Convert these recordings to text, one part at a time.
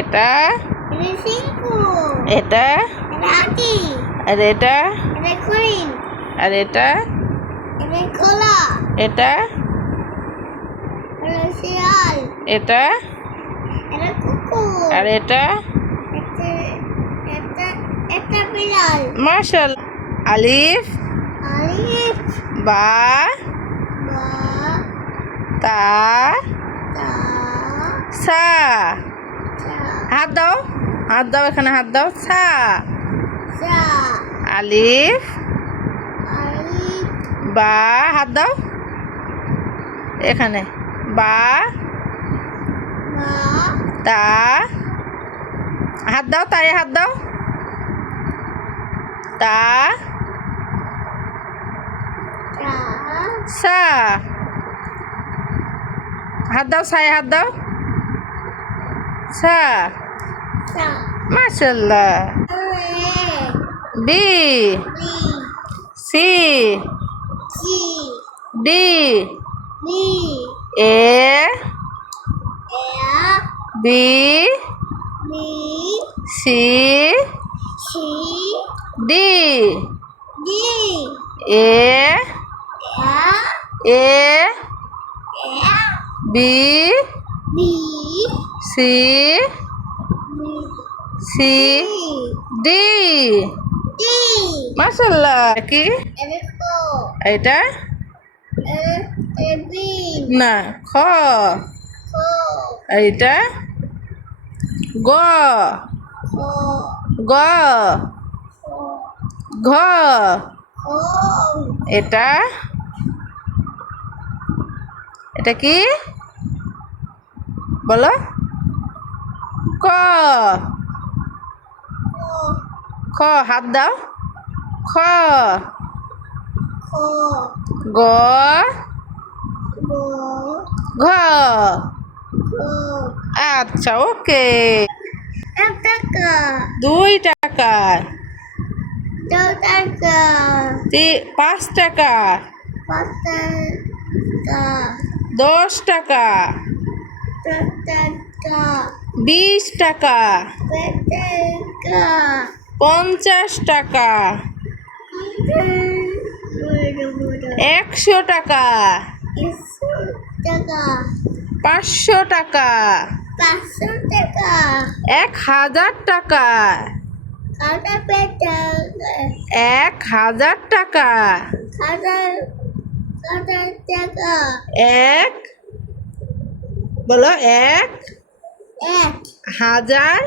এটা সিংহ, এটা হাতি, আর এটা হরিণ, আর এটা খোলা, এটা শিয়াল, এটা কুকুর, আর এটা একটা বিড়াল। মাশাআল্লাহ। আলিফ আলিফ, বা বা, তা তা, সা। সা, হাত দাও, হাত দাও, এখানে হাত দাও। সা। সা, আলিফ আলিফ, বা, হাত দাও এখানে। বা বা, তা, হাত দাও, তাই হাত দাও। তা তা, সা, হাত দাও, সায় হাত দাও। সা। সা, মাশাআল্লাহ। B B, C C, D B, A A, B B, C C, D D, A A, A A, B B, C B, C D. D, মাশাআল্লাহ। কি এরকো, এটা? বিন, না, খ। খো, এইটা গ। খো, গ খো, ঘ। খো, এটা এটা কি বলো? ক। খো, খ, হাত দাও। খ। খো, গ গো, ঘ। খো, আচ্ছা, ওকে। 1 টাকা, 2 টাকা, 2 টাকা, 5 টাকা, 5 টাকা, 10 টাকা, 10 টাকা, 20 টাকা, 20 টাকা, 50 টাকা, 100 টাকা, 100 টাকা, 500 টাকা, 500 টাকা, 1000 টাকা, কাটা পেটা, 1000 টাকা, হাজার, হাজার টাকা, এক বলো, 1 1000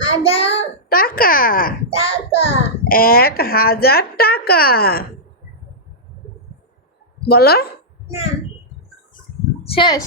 হাজার টাকা, টাকা, 1000 টাকা। বলো, না, শেষ।